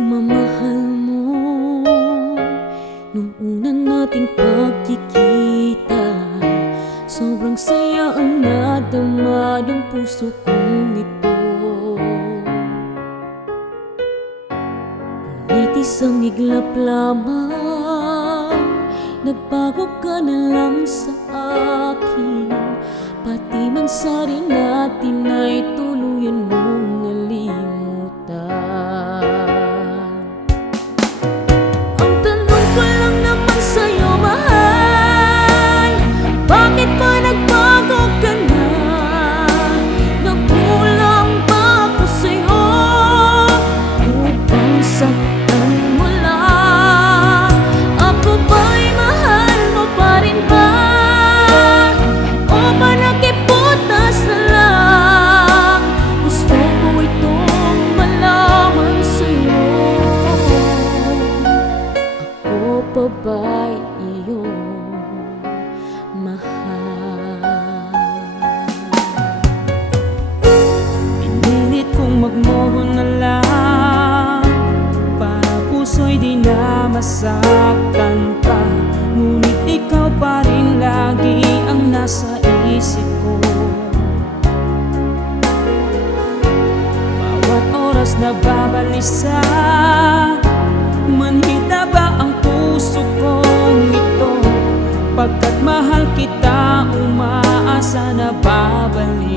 pagmamahal mo nung una nating pagkikita. Sobrang saya ang nadama ng puso kong ito. Ngunit isang iglap lamang, nagbago ka na lang sa akin. Pati man sari natin ay tuluyan mong nalimutan. Ang tanong ko lang naman sa'yo, mahal, bakit ba nagbago ka na? Nagkulang ba ako sa'yo upang saktan mo lang? Ako ba'y mahal mo pa rin ba? O ba nakiputas na lang? Gusto ko itong malaman sa'yo. Ako pa ba'y iyong mahal? Pinilit kong magmoho na lang para puso'y di na masaktan pa. Ngunit ikaw pa rin lagi ang nasa isip ko. Bawat oras na babalisa, manhita ba ang puso kong ito? Pagkat mahal kita, umaasa na babalik.